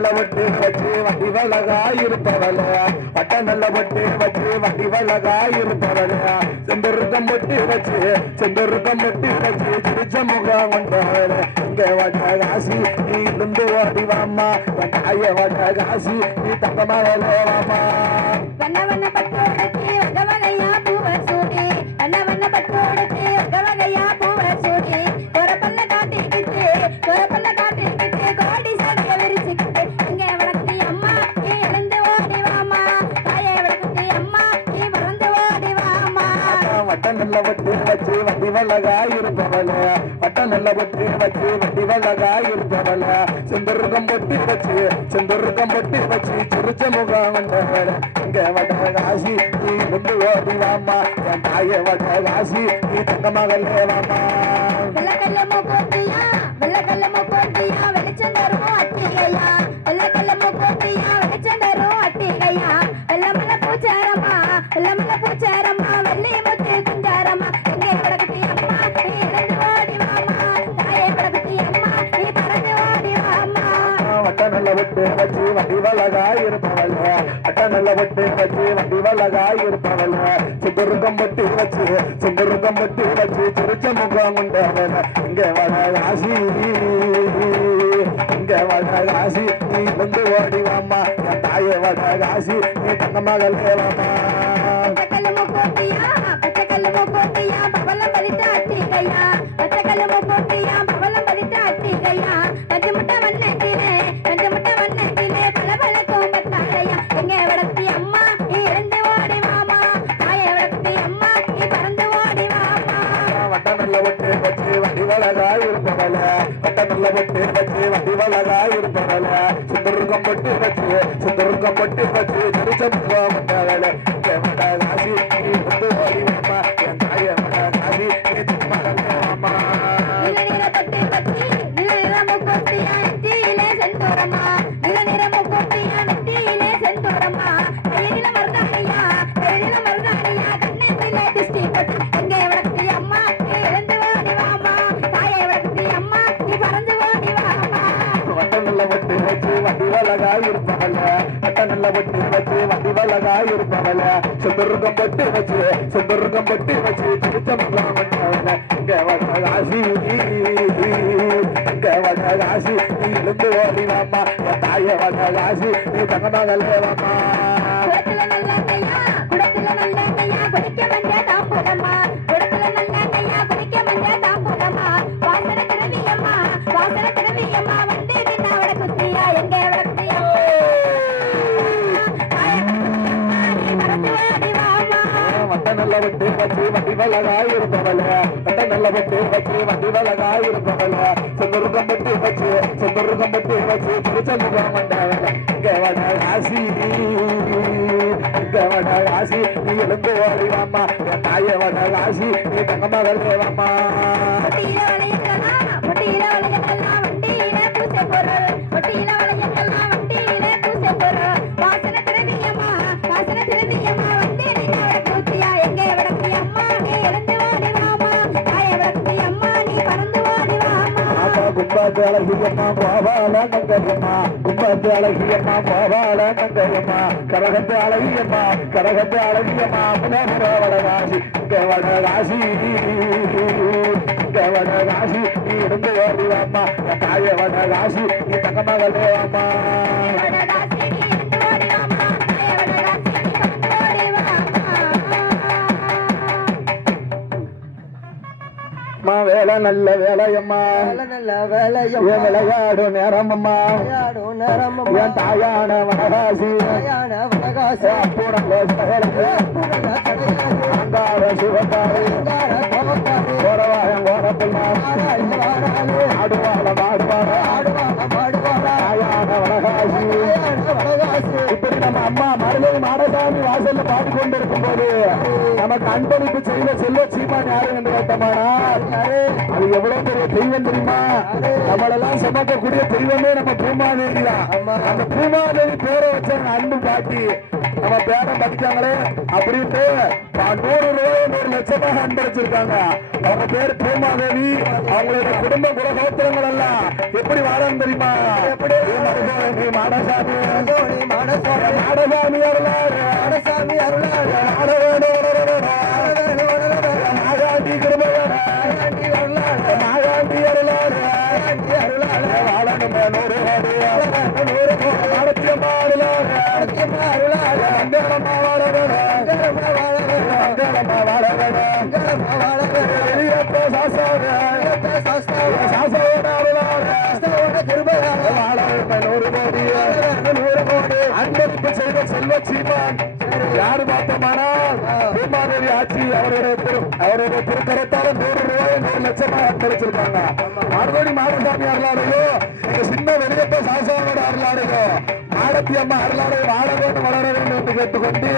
நல்ல ஒட்டு வச்சு வண்டி வழகா இருப்பவள பட்ட நல்ல ஒட்டு வச்சு வண்டி இருப்பவள செந்தருக்கம் ஒட்டு வச்சு செந்தருக்கம் ஒட்டு வச்சு திருச்ச முகம் கொண்டவள. இங்க வட காசி நீ இருந்து ஓடிவாமா வட்டாய என் வட காசி நீ தங்கமா வாமா வண்ண வண்ண பட்டு வச்சு வண்டி வழகா இருப்பவள. பட்ட நல்ல பொட்டி வச்சு வண்டி வழகா இருப்பவள. செந்தருக்கம் பொட்டி வச்சு செந்தருக்கம் பொட்டி வச்சு சிரிச்ச முகம் வந்தவள. இங்க வட காசி நீ முந்து ஓடி வாமா என் தாய வட காசி நீ தங்க மகள் வாமா வெள்ளக்கல்ல மூக்கோட்டியா வெள்ளக்கல்ல மூக்கோட்டியா வச்சு வண்டி வழகா நல்ல ஒட்டு வச்சு வண்டி வழகா இருப்பவள செந்தருக்கம் பொட்டி வச்சு செந்தருக்கம் பொட்டி வச்சு சிரிச்ச முகம் உண்டவள். இங்க வட காசி இங்க வட காசி நீ வந்து ஓடிவாமா என் தாய வட நீ தங்க மகள் வாமா வழகா இருப்பவள வட்ட நல்ல ஒட்டு வச்சு வண்டி வச்சு வண்டி நல்ல ஒட்டு வச்சு வண்டி சுந்தருக்கம் பொட்டு வச்சு சுந்தருக்கம் பொட்டு வச்சு தெரிச்ச முகம் வந்தவள இங்க நீ இருந்து ஓடி என் தாய குடத்துல குடிக்க வந்த தாம்பூலமா பட்ட நல்ல வட்டு பற்றி வண்டி வழகா இருப்பவள வட்ட நல்ல வட்டு பற்றி வண்டி வழகா இருப்பவள சொந்தருக்கம் பட்டு வச்சு சொந்தருக்கம் பட்டு வச்சு திருச்ச முகம் வந்தவள இங்க வட காசி நீ எழுந்து ஓடி என் தாய வட நீ தங்க மகள் வாமா கும்பாத்து அழகியம்மா கோபால நங்கரியம்மா கும்பாத்து அழகியம்மா கோபால நங்கரியம்மா கரகத்து அழகியம்மா கரகத்து அழகியம்மா புனபுர வடகாசி இங்க நீ இருந்து ஓடிவாம்மா என் நீ தங்க மகளே வேலை நல்ல வேலையம்மா. நல்ல நல்ல வேலையம் என் விளையாடும் நேரமம்மா. விளையாடும் நேரம் என் தாயான வடகாசி தாயான வடகாசி பூரங்க அங்கார சிவகாரி கோரவாயம் அன்பளிப்பு செய்த செல்வ சீமான் யாரு என்று கேட்டமானா அது எவ்வளவு பெரிய தெய்வம் தெரியுமா? நம்மளெல்லாம் சுமக்கக்கூடிய தெய்வமே நம்ம பூமாதேவி தான் அந்த பூமாதேவி பேரை வச்சாங்க அன்பு பாட்டி நம்ம பேரம் படிச்சாங்களே அப்படின்ட்டு நூறு ரூபாய் நூறு லட்சமாக அன்பளிச்சிருக்காங்க. அவங்க பேர் பூமாதேவி. அவங்களுடைய குடும்ப குலகோத்திரங்கள் எல்லாம் எப்படி வாழணும் தெரியுமா? எப்படி? மாடசாமி. மாடசாமி. மாடசாமி அருளாரு சீமான் யாரு பார்த்தோமானால் பூமாதேவி ஆட்சி அவருடைய திரு அவருடைய திருக்கரத்தால நூறு ரூபாய் நூறு லட்சமா அர்ப்பணிச்சிருக்காங்க. மறுபடி மாடசாமி அருளாடையோ சின்ன வெளியப்ப சாசாவோட அருளாடையோ மாடத்தி அம்மா அருளாடை வாழ வேண்டும் வளர வேண்டும் என்று கேட்டுக்கொண்டு